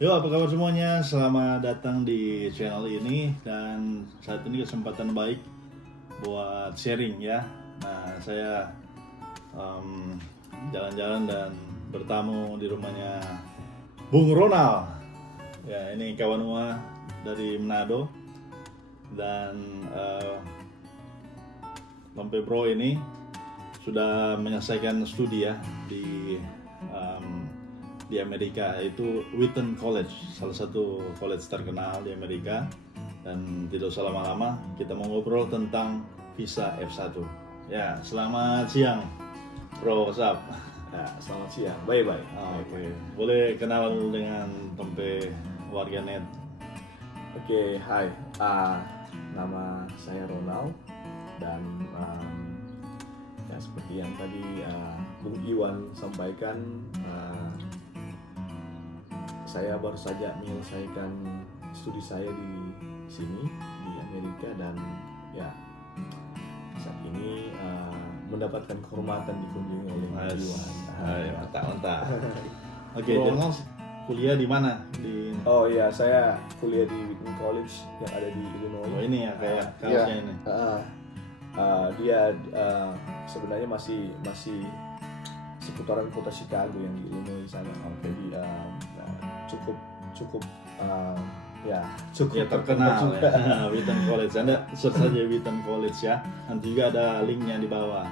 Yo, apa kabar semuanya? Selamat datang di channel ini dan saat ini kesempatan baik buat sharing ya. Nah, saya em, jalan-jalan dan bertamu di rumahnya Bung Ronald. Ya, ini kawan Ua dari Manado dan Tompe Bro ini sudah menyelesaikan studi ya em, di Amerika, yaitu Wheaton College, salah satu college terkenal di Amerika. Dan tidak usah lama-lama, kita mau ngobrol tentang visa F1. Ya, selamat siang Bro, what's up? Ya, selamat siang. Bye-bye. Oke. Boleh kenalan dulu dengan Tompe warganet. Oke, hai. Nama saya Ronald dan ya seperti yang tadi Bung Iwan sampaikan, saya baru saja menyelesaikan studi saya di sini di Amerika dan ya saat ini mendapatkan kehormatan dikunjungi oleh Bung Iwan. Mantap. Oke, Bro. jadi kuliah di mana? Oh iya, saya kuliah di Wheaton College yang ada di Illinois. Oh, ini ya kayak kaosnya ini. Dia sebenarnya masih seputaran kota Chicago yang di Illinois sana. Jadi cukup Ya cukup terkenal juga. ya. Wheaton College. Anda search saja Wheaton College ya. Nanti juga ada linknya di bawah.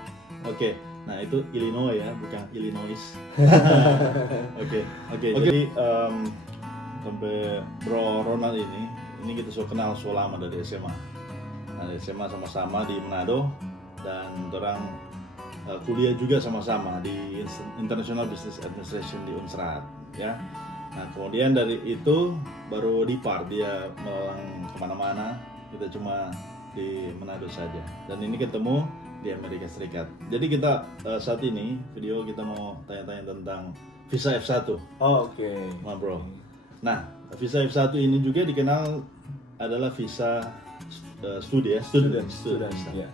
Oke. Nah, itu Illinois ya, bukan Illinois. Oke. Jadi sampai Bro Ronald ini kita sudah kenal so lama dari SMA. Nah, dari SMA sama-sama di Manado dan orang kuliah juga sama-sama di International Business Administration di Unsrat ya. Nah, kemudian dari itu baru depart, dia melalang kemana-mana, kita cuma di Manado saja. Dan ini ketemu di Amerika Serikat. Jadi kita saat ini video kita mau tanya-tanya tentang visa F1. Oh, oke. Ma bro. Nah, visa F1 ini juga dikenal adalah visa studi ya, student. Ya.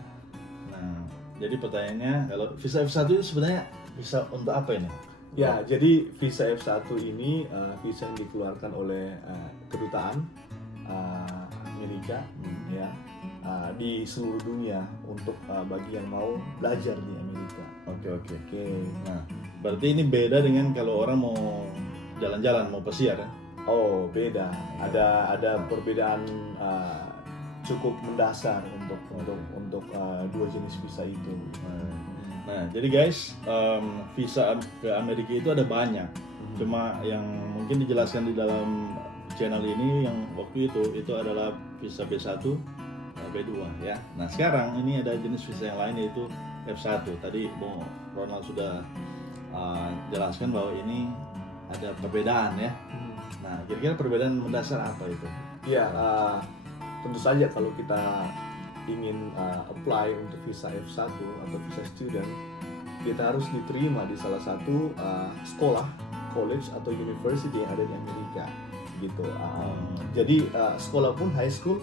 Nah, jadi pertanyaannya, kalau visa F1 itu sebenarnya visa untuk apa ini? Ya, jadi visa F1 ini visa yang dikeluarkan oleh kedutaan Amerika ya di seluruh dunia untuk bagi yang mau belajar di Amerika. Oke. Nah, berarti ini beda dengan kalau orang mau jalan-jalan, mau pesiar ya? Oh, beda. Ada perbedaan cukup mendasar untuk dua jenis visa itu. Nah, jadi guys, visa ke Amerika itu ada banyak. Cuma yang mungkin dijelaskan di dalam channel ini yang waktu itu adalah visa B1, B2 ya. Nah, sekarang ini ada jenis visa yang lain yaitu F1. Tadi Bung Ronald sudah jelaskan bahwa ini ada perbedaan ya. Nah, kira-kira perbedaan mendasar apa itu? Ya, tentu saja kalau kita ingin apply untuk visa F1 atau visa student, kita harus diterima di salah satu sekolah, college atau university yang ada di Amerika gitu. Jadi sekolah pun high school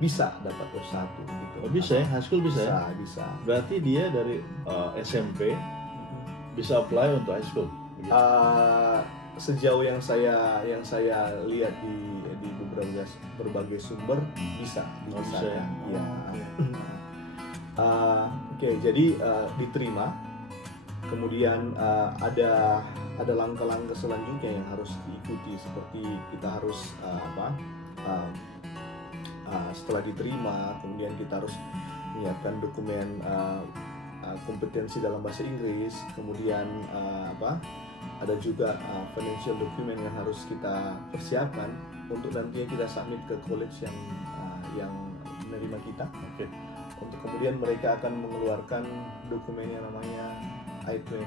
bisa dapat F1 gitu. Oh, bisa ya, high school bisa ya? Bisa. Berarti dia dari SMP bisa apply untuk high school. Begitu. Sejauh yang saya lihat di berbagai sumber bisa ya? Iya. Oke, jadi diterima. Kemudian ada langkah-langkah selanjutnya yang harus diikuti, seperti kita harus setelah diterima, kemudian kita harus menyiapkan dokumen kompetensi dalam bahasa Inggris, kemudian ada juga financial document yang harus kita persiapkan untuk nantinya kita submit ke college yang menerima kita. Oke. Untuk kemudian mereka akan mengeluarkan dokumen yang namanya I-20.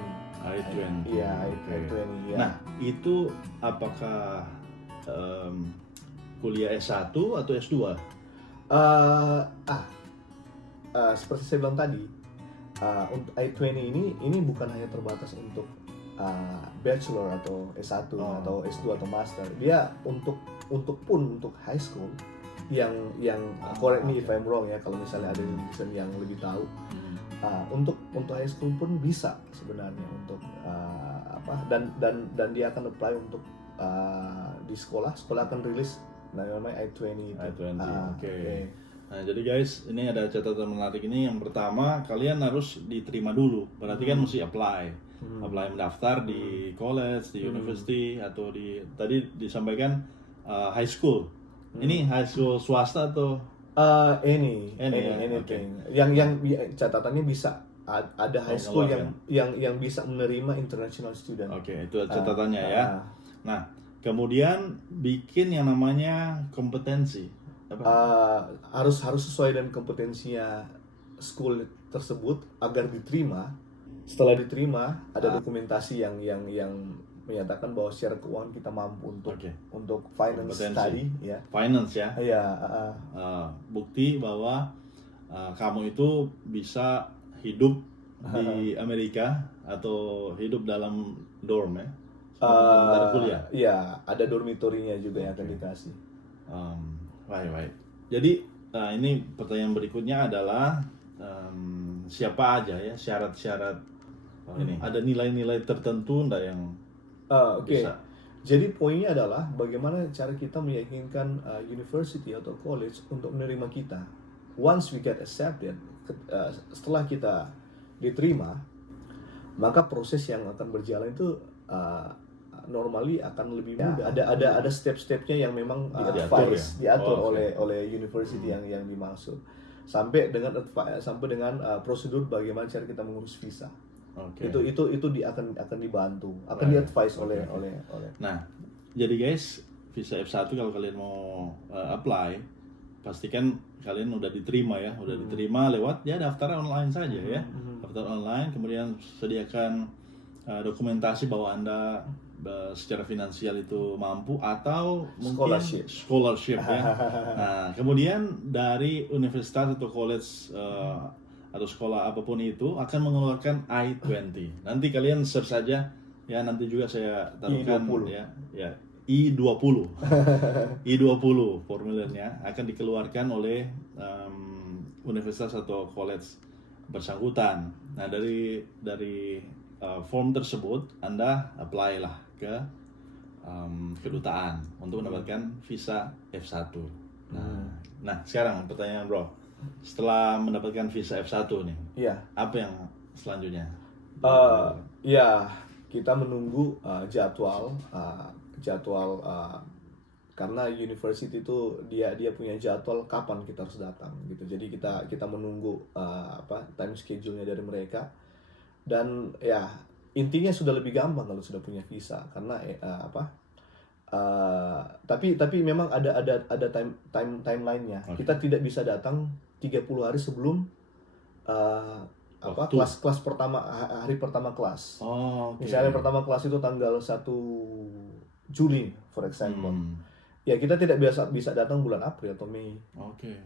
Iya, I-20 ya. Nah, itu apakah kuliah S1 atau S2? Seperti saya bilang tadi, untuk I-20 ini bukan hanya terbatas untuk bachelor atau S1 atau S2 atau master. Dia untuk high school yang correct me if I'm wrong ya, kalau misalnya ada yang lebih tahu. Untuk high school pun bisa sebenarnya untuk dan dia akan apply untuk di sekolah akan rilis namanya I-20 itu. I-20, oke. Oke. Nah, jadi guys, ini ada catatan menarik ini. Yang pertama, kalian harus diterima dulu. Berarti kan mesti apply. Apply mendaftar di college, di university, atau tadi disampaikan high school. Ini high school swasta atau Anything. Yang catatannya bisa ada high school yang bisa menerima international student. Oke, itu catatannya ya. Nah, kemudian bikin yang namanya kompetensi. Harus sesuai dengan kompetensinya school tersebut agar diterima. Setelah diterima, ada dokumentasi yang menyatakan bahwa secara keuangan kita mampu untuk finance study, ya. Finance ya. Iya. Bukti bahwa kamu itu bisa hidup di Amerika atau hidup dalam dorm ya. Sementara kuliah. Iya, ada dormitorinya juga yang akan dikasih. Baik. Jadi ini pertanyaan berikutnya adalah siapa aja ya syarat-syarat ini? Ada nilai-nilai tertentu enggak yang Oke. bisa? Jadi poinnya adalah bagaimana cara kita meyakinkan university atau college untuk menerima kita. Once we get accepted, setelah kita diterima, maka proses yang akan berjalan itu normally akan lebih mudah. Ada step-stepnya yang memang diatur oleh university yang dimaksud. Sampai dengan prosedur bagaimana cara kita mengurus visa. Oke. Itu akan dibantu, akan di-advise oleh. Nah, jadi guys, visa F1 kalau kalian mau apply, pastikan kalian udah diterima ya, diterima lewat ya daftar online saja ya. Daftar online, kemudian sediakan dokumentasi bahwa Anda secara finansial itu mampu atau mungkin scholarship ya. Nah, kemudian dari universitas atau college atau sekolah apapun itu akan mengeluarkan I-20. Nanti kalian search saja ya, nanti juga saya taruhkan ya I-20. I-20 formulirnya akan dikeluarkan oleh universitas atau college bersangkutan. Nah, dari form tersebut Anda apply lah ke kedutaan untuk mendapatkan visa F1. Nah, sekarang pertanyaan bro, setelah mendapatkan visa F1 nih, apa yang selanjutnya? Ya, kita menunggu jadwal karena university itu dia punya jadwal kapan kita harus datang gitu. Jadi kita menunggu time schedule-nya dari mereka. Dan ya intinya sudah lebih gampang kalau sudah punya visa karena tapi memang ada timeline-nya. Kita tidak bisa datang 30 hari sebelum kelas pertama, hari pertama kelas. Misalnya pertama kelas itu tanggal 1 Juli for example. Ya kita tidak bisa datang bulan April atau Mei.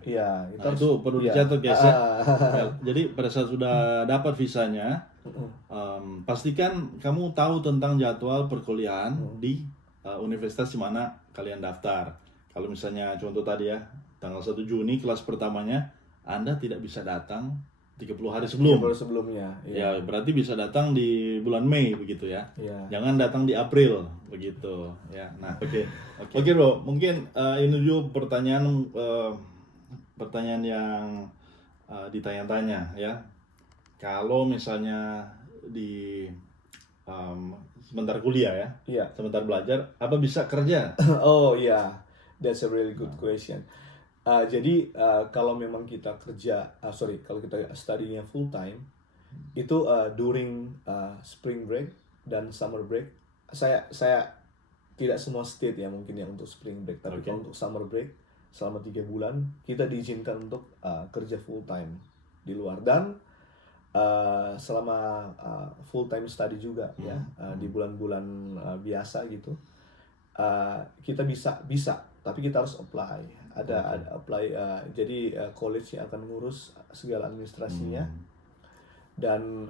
Ya, itu perlu dicatat guys ya. Jadi pada saat sudah dapat visanya, pastikan kamu tahu tentang jadwal perkuliahan di universitas di mana kalian daftar. Kalau misalnya contoh tadi ya, tanggal 1 Juni kelas pertamanya, Anda tidak bisa datang 30 hari sebelumnya. Ya, berarti bisa datang di bulan Mei begitu ya. Jangan datang di April begitu ya. Nah, oke bro, mungkin ini dulu pertanyaan yang ditanya-tanya ya. Kalau misalnya di sebentar kuliah ya, sebentar belajar, apa bisa kerja? Oh iya, that's a really good question. Jadi kalau memang kita kalau kita study-nya full time, itu during spring break dan summer break, saya tidak semua state ya mungkin yang untuk spring break, tapi kalau untuk summer break selama 3 bulan kita diizinkan untuk kerja full time di luar. Dan selama full time study juga ya di bulan-bulan biasa gitu, kita bisa tapi kita harus apply. Ada apply, jadi college yang akan ngurus segala administrasinya. Dan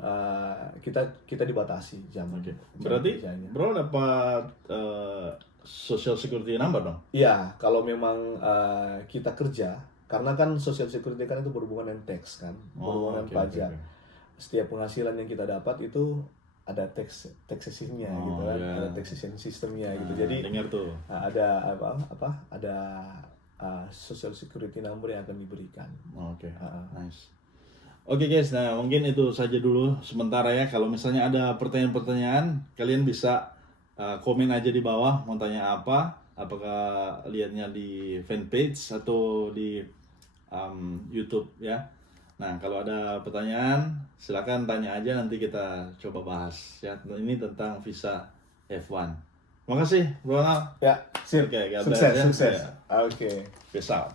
kita dibatasi jam. Berarti bro dapat social security number dong? Iya, kalau memang kita kerja, karena kan social security kan itu berhubungan dengan tax kan, berhubungan dengan pajak. Setiap penghasilan yang kita dapat itu ada taxation-nya Oh, gitu kan, iya. ada taxation sistemnya gitu. Nah, Jadi dengar tuh. ada ada social security number yang akan diberikan. Oke, Ah. nice. Oke guys, nah mungkin itu saja dulu sementara ya. Kalau misalnya ada pertanyaan-pertanyaan, kalian bisa komen aja di bawah mau tanya apa. Apakah lihatnya di fanpage atau di YouTube ya. Nah kalau ada pertanyaan, silakan tanya aja, nanti kita coba bahas ya. Ini tentang visa F1. Makasih, Bro Ronald. Ya, sip. Oke, God bless Sukses, ya. sukses. Ya. Oke. Peace out.